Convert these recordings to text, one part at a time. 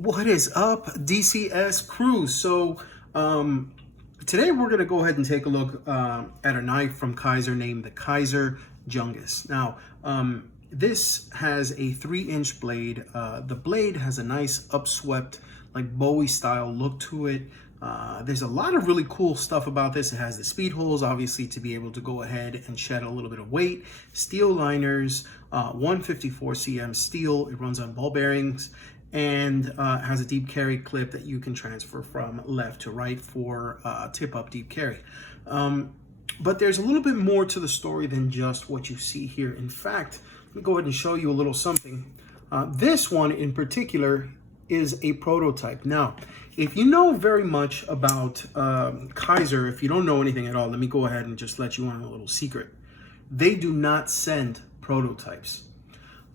What is up, DCS Crew? So today we're going to go ahead and take a look at a knife from Kizer named the Kizer Jungues. Now, this has a 3-inch blade. The blade has a nice upswept, like Bowie style look to it. There's a lot of really cool stuff about this. It has the speed holes, obviously, to be able to go ahead and shed a little bit of weight. Steel liners, 154 cm steel. It runs on ball bearings and has a deep carry clip that you can transfer from left to right for tip up deep carry. But there's a little bit more to the story than just what you see here. In fact, let me go ahead and show you a little something. This one in particular is a prototype. Now, if you know very much about Kizer, if you don't know anything at all, let me go ahead and just let you on a little secret. They do not send prototypes.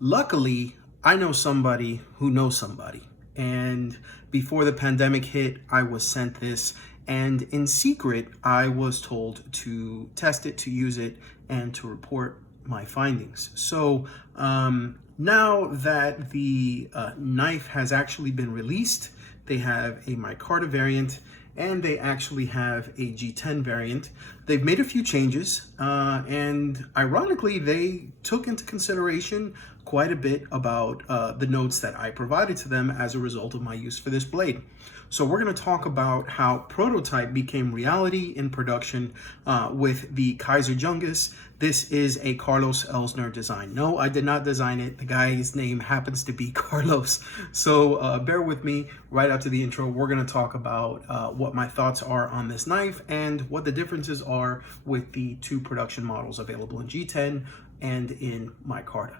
Luckily, I know somebody who knows somebody. And before the pandemic hit, I was sent this. And in secret, I was told to test it, to use it, and to report my findings. So now that the knife has actually been released, they have a Micarta variant, and they actually have a G10 variant. They've made a few changes, and ironically, they took into consideration quite a bit about the notes that I provided to them as a result of my use for this blade. So we're going to talk about how prototype became reality in production with the Kizer Jungues. This is a Carlos Elstner design. No, I did not design it. The guy's name happens to be Carlos. So bear with me. Right after the intro, we're going to talk about what my thoughts are on this knife and what the differences are with the two production models available in G10 and in Micarta.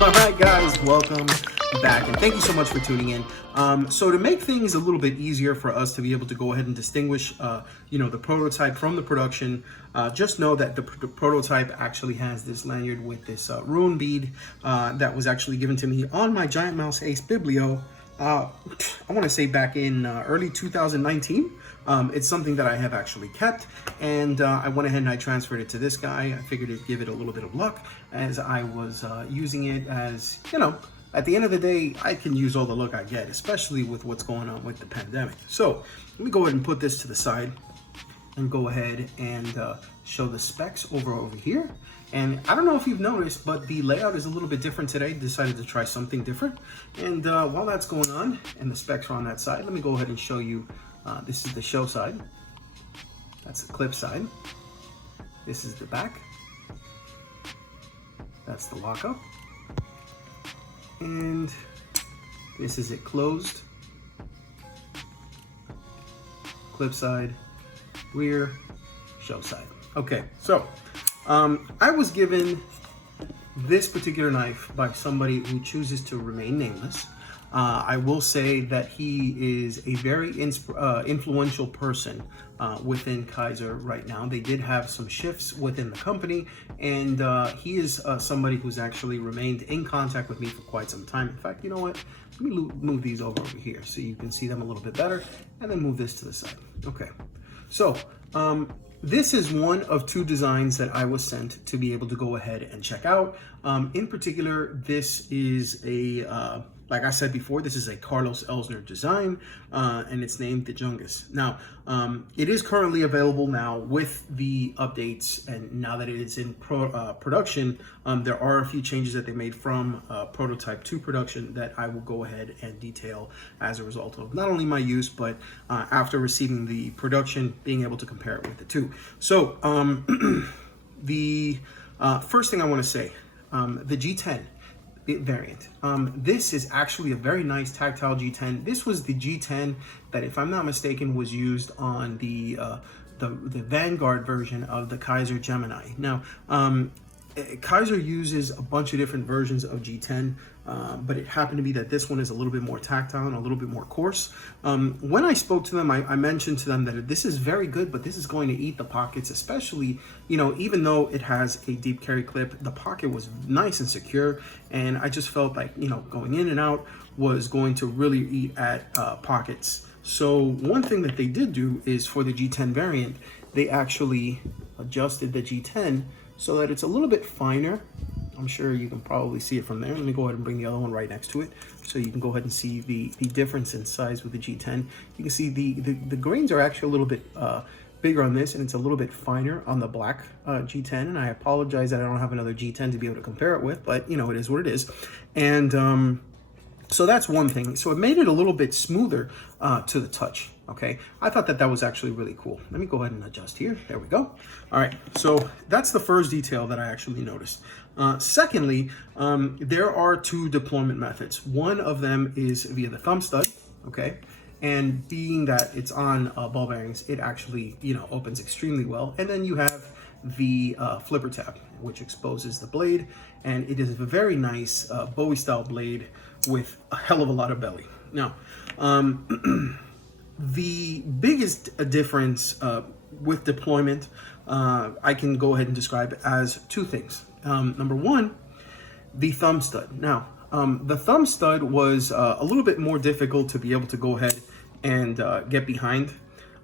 All right, guys, welcome back, and thank you so much for tuning in. So to make things a little bit easier for us to be able to go ahead and distinguish, the prototype from the production, just know that the prototype actually has this lanyard with this rune bead that was actually given to me on my Giant Mouse Ace Biblio. I want to say back in early 2019. It's something that I have actually kept, and I went ahead and I transferred it to this guy. I figured it'd give it a little bit of luck as I was using it as, at the end of the day, I can use all the luck I get, especially with what's going on with the pandemic. So let me go ahead and put this to the side and go ahead and show the specs over here. And I don't know if you've noticed, but the layout is a little bit different today. Decided to try something different. And while that's going on and the specs are on that side, let me go ahead and show you. This is the show side. That's the clip side. This is the back. That's the lockup. And this is it closed. Clip side, rear, show side. Okay, so I was given this particular knife by somebody who chooses to remain nameless. I will say that he is a very influential person within Kizer right now. They did have some shifts within the company, and he is somebody who's actually remained in contact with me for quite some time. In fact, you know what? Let me move these over here so you can see them a little bit better, and then move this to the side. Okay, so this is one of two designs that I was sent to be able to go ahead and check out. In particular, this is a like I said before, this is a Carlos Elstner design, and it's named the Jungues. Now, it is currently available now with the updates, and now that it is in production, there are a few changes that they made from prototype to production that I will go ahead and detail as a result of not only my use, but after receiving the production, being able to compare it with the two. So, the first thing I want to say, the G10 variant. This is actually a very nice tactile G10. This was the G10 that, if I'm not mistaken, was used on the Vanguard version of the Kizer Gemini. Now, Kizer uses a bunch of different versions of G10, but it happened to be that this one is a little bit more tactile and a little bit more coarse. When I spoke to them, I mentioned to them that this is very good, but this is going to eat the pockets, especially, even though it has a deep carry clip, the pocket was nice and secure, and I just felt like, going in and out was going to really eat at pockets. So one thing that they did do is for the G10 variant, they actually adjusted the G10 so that it's a little bit finer. I'm sure you can probably see it from there. Let me go ahead and bring the other one right next to it so you can go ahead and see the difference in size with the G10. You can see the grains are actually a little bit bigger on this, and it's a little bit finer on the black G10. And I apologize that I don't have another G10 to be able to compare it with, but you know, it is what it is. And so that's one thing. So it made it a little bit smoother to the touch. Okay, I thought that was actually really cool. Let me go ahead and adjust here. There we go. All right, so that's the first detail that I actually noticed. Secondly, there are two deployment methods. One of them is via the thumb stud, okay? And being that it's on ball bearings, it actually, you know, opens extremely well. And then you have the flipper tab, which exposes the blade. And it is a very nice Bowie style blade with a hell of a lot of belly. Now, the biggest difference with deployment, I can go ahead and describe as two things. Number one, the thumb stud. Now, the thumb stud was a little bit more difficult to be able to go ahead and get behind.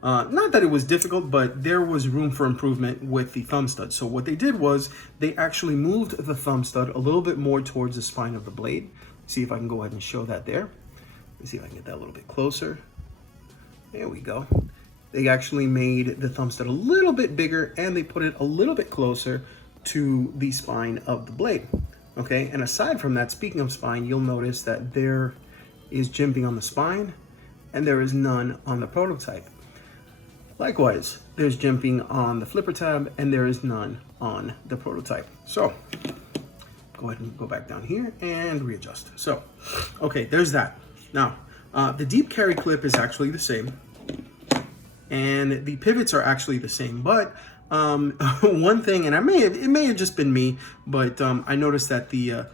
Not that it was difficult, but there was room for improvement with the thumb stud. So what they did was they actually moved the thumb stud a little bit more towards the spine of the blade. See if I can go ahead and show that there. Let's see if I can get that a little bit closer. There we go. They actually made the thumb stud a little bit bigger, and they put it a little bit closer to the spine of the blade. Okay, and aside from that, speaking of spine, you'll notice that there is jimping on the spine and there is none on the prototype. Likewise, there's jimping on the flipper tab and there is none on the prototype. So go ahead and go back down here and readjust. So, okay, there's that. Now, the deep carry clip is actually the same, and the pivots are actually the same, but one thing, and it may have just been me, but I noticed that the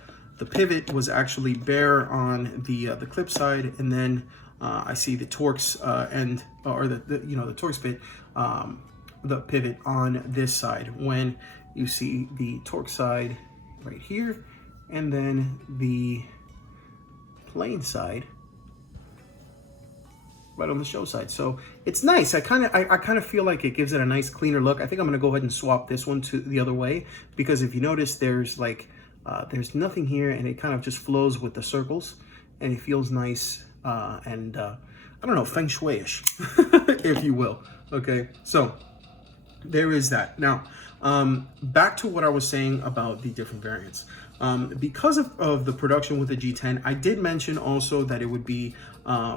pivot was actually bare on the clip side, and then I see the Torx or the Torx bit, the pivot on this side, when you see the Torx side right here, and then the plain side right on the show side. So it's nice. I kind of feel like it gives it a nice cleaner look. I think I'm gonna go ahead and swap this one to the other way, because if you notice, there's like there's nothing here, and it kind of just flows with the circles, and it feels nice and I don't know, feng shui-ish, if you will. Okay, so there is that. Now, back to what I was saying about the different variants. Because of the production with the G10, I did mention also that it would be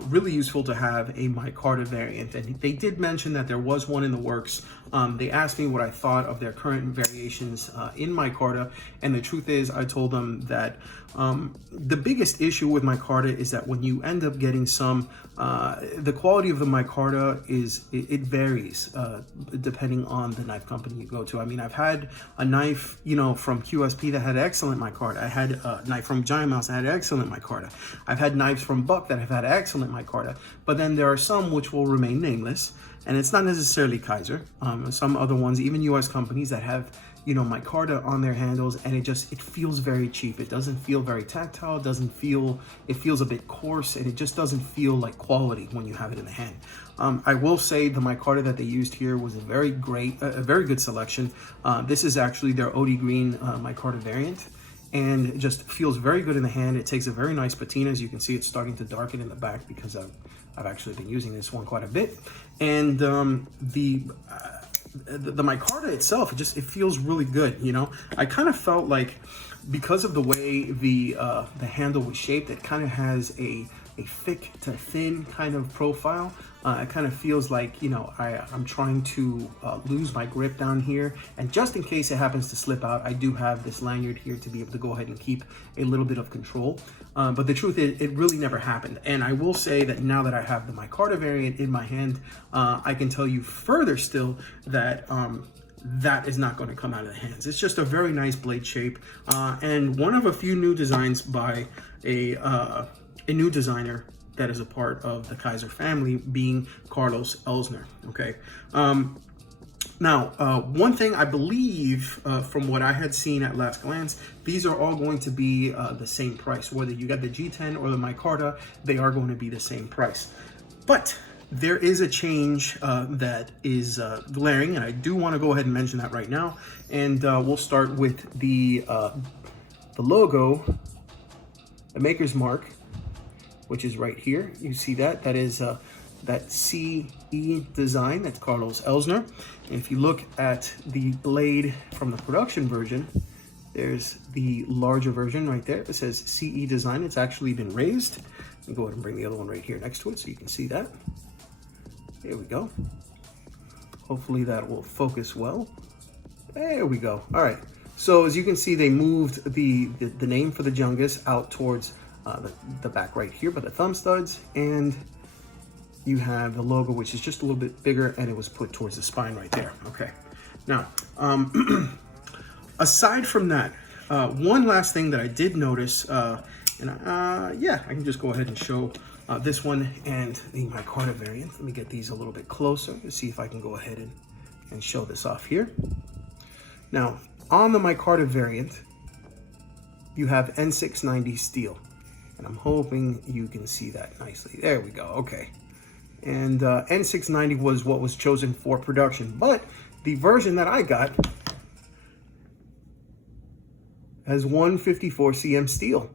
really useful to have a Micarta variant, and they did mention that there was one in the works. They asked me what I thought of their current variations in Micarta, and the truth is, I told them that the biggest issue with Micarta is that when you end up getting some, the quality of the Micarta it varies depending on the knife company you go to. I mean, I've had a knife, from QSP that had excellent Micarta. I had a knife from Giant Mouse that had excellent Micarta. I've had knives from Buck that have had excellent Micarta, but then there are some which will remain nameless, and it's not necessarily Kizer. Some other ones, even US companies that have Micarta on their handles, and it feels very cheap. It doesn't feel very tactile. It feels a bit coarse, and it just doesn't feel like quality when you have it in the hand. I will say the Micarta that they used here was a very good selection. This is actually their OD Green Micarta variant, and it just feels very good in the hand. It takes a very nice patina. As you can see, it's starting to darken in the back because I've actually been using this one quite a bit. And the Micarta itself, it feels really good. I kind of felt like, because of the way the handle was shaped, it kind of has a thick to thin kind of profile. It kind of feels like, I'm trying to lose my grip down here, and just in case it happens to slip out, I do have this lanyard here to be able to go ahead and keep a little bit of control. But the truth is, it really never happened. And I will say that now that I have the Micarta variant in my hand, I can tell you further still that that is not going to come out of the hands. It's just a very nice blade shape, and one of a few new designs by a new designer that is a part of the Kizer family, being Carlos Elstner. Okay. Now, one thing I believe, from what I had seen at last glance, these are all going to be the same price. Whether you got the G10 or the Micarta, they are going to be the same price. But there is a change that is glaring, and I do want to go ahead and mention that right now. And we'll start with the logo, the maker's mark, which is right here. You see that? That is that CE design. That's Carlos Elstner. And if you look at the blade from the production version, there's the larger version right there. It says CE design. It's actually been raised. I'll go ahead and bring the other one right here next to it so you can see that. There we go. Hopefully that will focus well. There we go. All right. So as you can see, they moved the name for the Jungues out towards the back right here by the thumb studs, and you have the logo, which is just a little bit bigger, and it was put towards the spine right there. Okay. Now, aside from that, one last thing that I did notice, yeah, I can just go ahead and show this one and the Micarta variant. Let me get these a little bit closer to see if I can go ahead and show this off here. Now, on the Micarta variant, you have N690 steel, and I'm hoping you can see that nicely. There we go. Okay. And N690 was what was chosen for production, but the version that I got has 154 cm steel.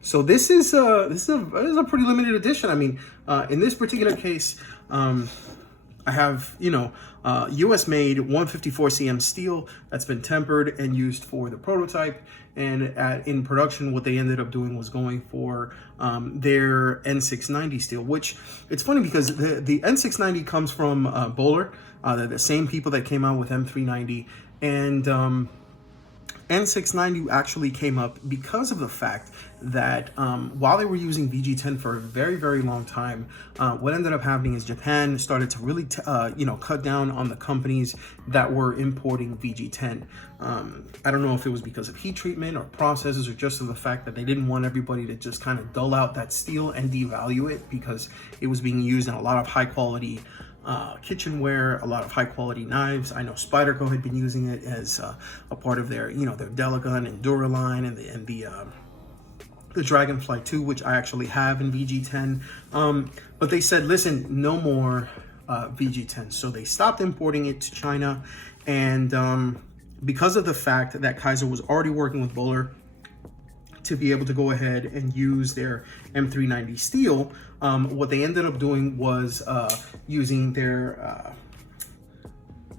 So this is a pretty limited edition. I mean, in this particular case, I have, you know, US made 154 cm steel that's been tempered and used for the prototype. And in production, what they ended up doing was going for their N690 steel, which it's funny because the N690 comes from Bowler. They're the same people that came out with M390. And N690 actually came up because of the fact that while they were using VG10 for a very, very long time, what ended up happening is Japan started to really, you know, cut down on the companies that were importing VG10. I don't know if it was because of heat treatment or processes or just of the fact that they didn't want everybody to just kind of dull out that steel and devalue it, because it was being used in a lot of high quality kitchenware, a lot of high quality knives. I know Spyderco had been using it as a part of their, you know, their Delagun and Duraline and the Dragonfly 2, which I actually have in VG10. But they said, listen, no more VG10. So they stopped importing it to China. And because of the fact that Kizer was already working with Bowler to be able to go ahead and use their M390 steel, what they ended up doing was using their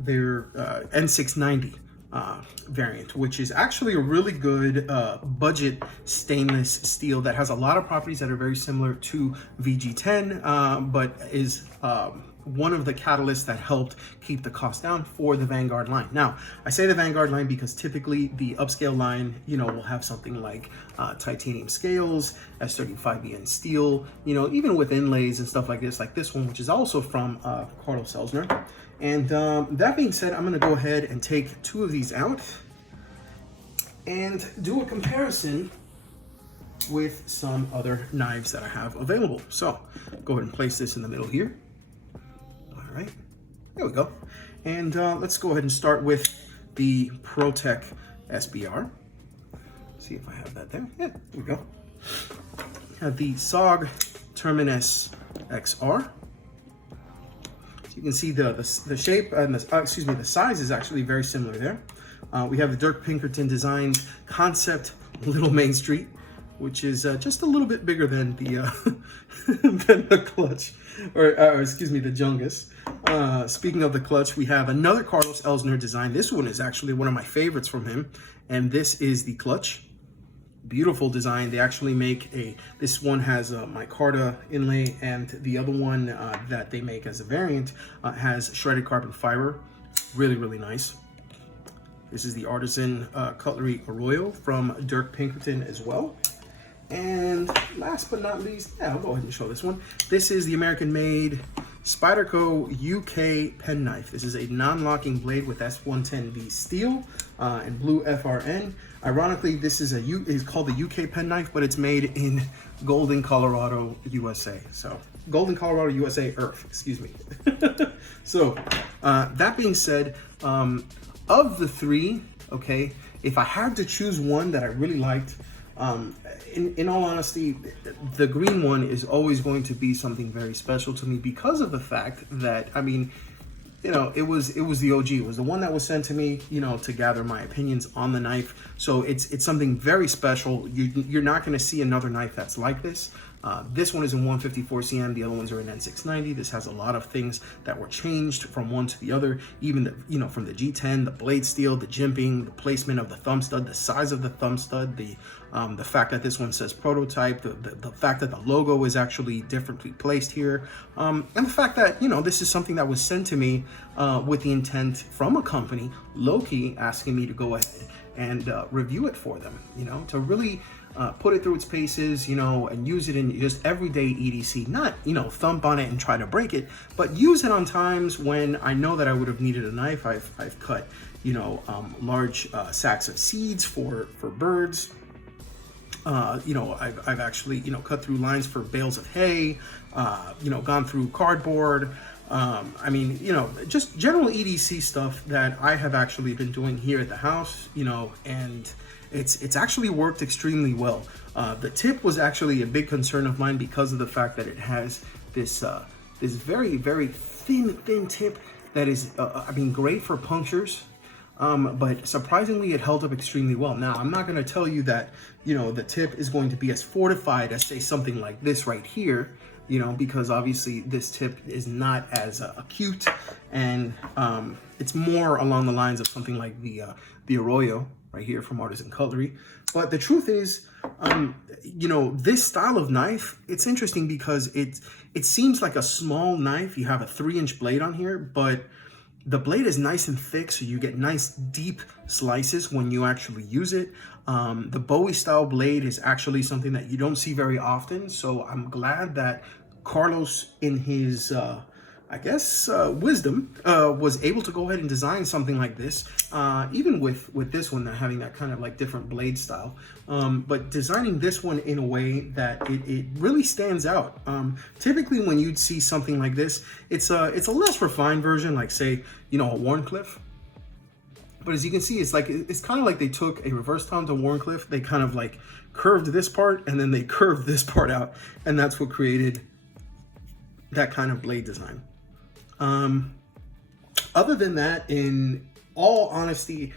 N690 variant, which is actually a really good budget stainless steel that has a lot of properties that are very similar to VG10, but is one of the catalysts that helped keep the cost down for the Vanguard line. Now, I say the Vanguard line because typically the upscale line, you know, will have something like titanium scales, S35EN steel, you know, even with inlays and stuff like this one, which is also from Carlos Elstner. And that being said, I'm going to go ahead and take two of these out and do a comparison with some other knives that I have available. So go ahead and place this in the middle here. All right, there we go. And let's go ahead and start with the ProTech SBR. See if I have that there. Yeah, there we go. Have the Sog Terminus Xr. You can see the shape and the size is actually very similar there. We have the Dirk Pinkerton designed concept Little Main Street, which is just a little bit bigger than the than the clutch, or excuse me, the Jungues. Speaking of the clutch, we have another Carlos Elstner design. This one is actually one of my favorites from him, and this is the clutch. Beautiful design. They actually make this one has a micarta inlay, and the other one that they make as a variant has shredded carbon fiber. Really, really nice. This is the Artisan Cutlery Arroyo from Dirk Pinkerton as well. And last but not least, yeah, I'll go ahead and show this one. This is the American-made Spyderco UK penknife. This is a non-locking blade with S110V steel and blue FRN. Ironically, this is is called the UK penknife, but it's made in Golden, Colorado, USA. So Golden, Colorado, USA, Earth, excuse me. So that being said, of the three, okay, if I had to choose one that I really liked, In all honesty, the green one is always going to be something very special to me because of the fact that, I mean, you know, it was the OG. It was the one that was sent to me, you know, to gather my opinions on the knife. So it's something very special. You're not going to see another knife that's like this. This one is in 154 cm. The other ones are in N690. This has a lot of things that were changed from one to the other. Even the, you know, from the G10, the blade steel, the jimping, the placement of the thumb stud, the size of the thumb stud, the fact that this one says prototype, the fact that the logo is actually differently placed here, and the fact that, you know, this is something that was sent to me with the intent from a company, low-key, asking me to go ahead and review it for them, you know, to really put it through its paces, you know, and use it in just everyday EDC, not, you know, thump on it and try to break it, but use it on times when I know that I would have needed a knife. I've cut, you know, large sacks of seeds for birds. You know, I've actually, you know, cut through lines for bales of hay, you know, gone through cardboard. I mean, you know, just general EDC stuff that I have actually been doing here at the house, you know, and it's actually worked extremely well. The tip was actually a big concern of mine because of the fact that it has this this very, very thin tip that is, I mean, great for punctures. But surprisingly, it held up extremely well. Now, I'm not going to tell you that, you know, the tip is going to be as fortified as, say, something like this right here, you know, because obviously this tip is not as acute, and it's more along the lines of something like the Arroyo right here from Artisan Cutlery. But the truth is, you know, this style of knife, it's interesting because it seems like a small knife. You have a 3-inch blade on here, but the blade is nice and thick, so you get nice deep slices when you actually use it. The Bowie style blade is actually something that you don't see very often, so I'm glad that Carlos, in his I guess wisdom, was able to go ahead and design something like this, even with this one having that kind of like different blade style, but designing this one in a way that it really stands out. Typically when you'd see something like this, it's a less refined version, like, say, you know, a Wharncliffe. But as you can see, it's kind of like they took a reverse tom to Wharncliffe. They kind of like curved this part and then they curved this part out, and that's what created that kind of blade design. Other than that, in all honesty,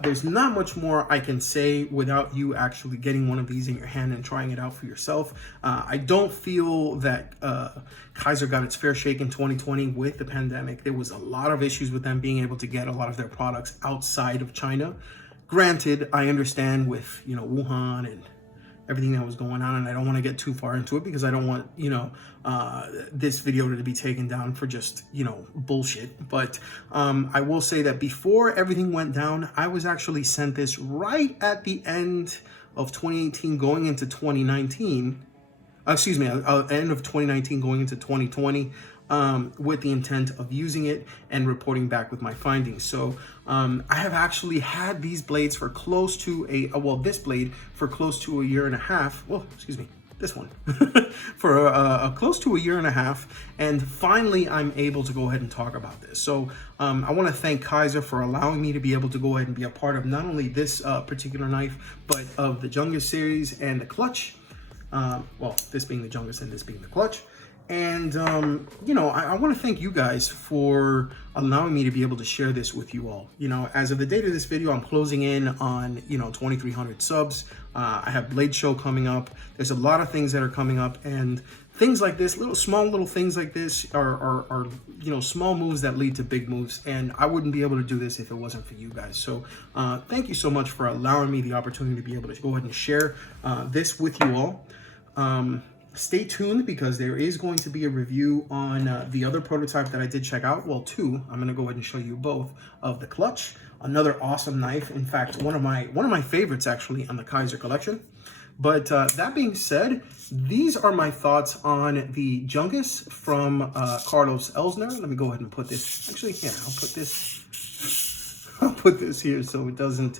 there's not much more I can say without you actually getting one of these in your hand and trying it out for yourself. I don't feel that Kizer got its fair shake in 2020 with the pandemic. There was a lot of issues with them being able to get a lot of their products outside of China. Granted, I understand with, you know, Wuhan and everything that was going on, and I don't want to get too far into it because I don't want, you know, this video to be taken down for just, you know, bullshit. But I will say that before everything went down, I was actually sent this right at the end of 2018 going into 2019. Excuse me, end of 2019 going into 2020. With the intent of using it and reporting back with my findings. So I have actually had these blades for close to well, this blade for close to a year and a half. Well, excuse me, this one for close to a year and a half. And finally, I'm able to go ahead and talk about this. So I want to thank Kizer for allowing me to be able to go ahead and be a part of not only this particular knife, but of the Jungues series and the clutch. Well, this being the Jungues and this being the clutch. And, you know, I want to thank you guys for allowing me to be able to share this with you all. You know, as of the date of this video, I'm closing in on, you know, 2,300 subs. I have Blade Show coming up. There's a lot of things that are coming up, and things like this, small little things like this are, you know, small moves that lead to big moves. And I wouldn't be able to do this if it wasn't for you guys. So thank you so much for allowing me the opportunity to be able to go ahead and share this with you all. Stay tuned because there is going to be a review on the other prototype that I did check out. Well, two. I'm going to go ahead and show you both of the clutch. Another awesome knife. In fact, one of my favorites actually on the Kizer collection. But that being said, these are my thoughts on the Jungues from Carlos Elstner. Let me go ahead and put this. Actually, yeah, I'll put this. I'll put this here so it doesn't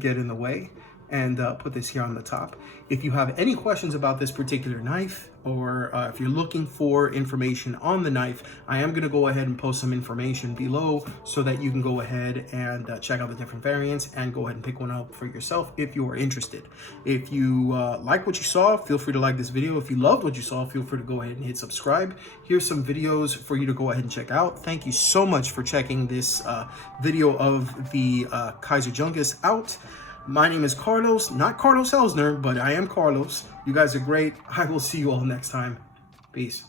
get in the way. and put this here on the top. If you have any questions about this particular knife, or if you're looking for information on the knife, I am going to go ahead and post some information below so that you can go ahead and check out the different variants and go ahead and pick one up for yourself if you are interested. If you like what you saw, feel free to like this video. If you loved what you saw, feel free to go ahead and hit subscribe. Here's some videos for you to go ahead and check out. Thank you so much for checking this video of the Kizer Jungues out. My name is Carlos, not Carlos Elstner, but I am Carlos. You guys are great. I will see you all next time. Peace.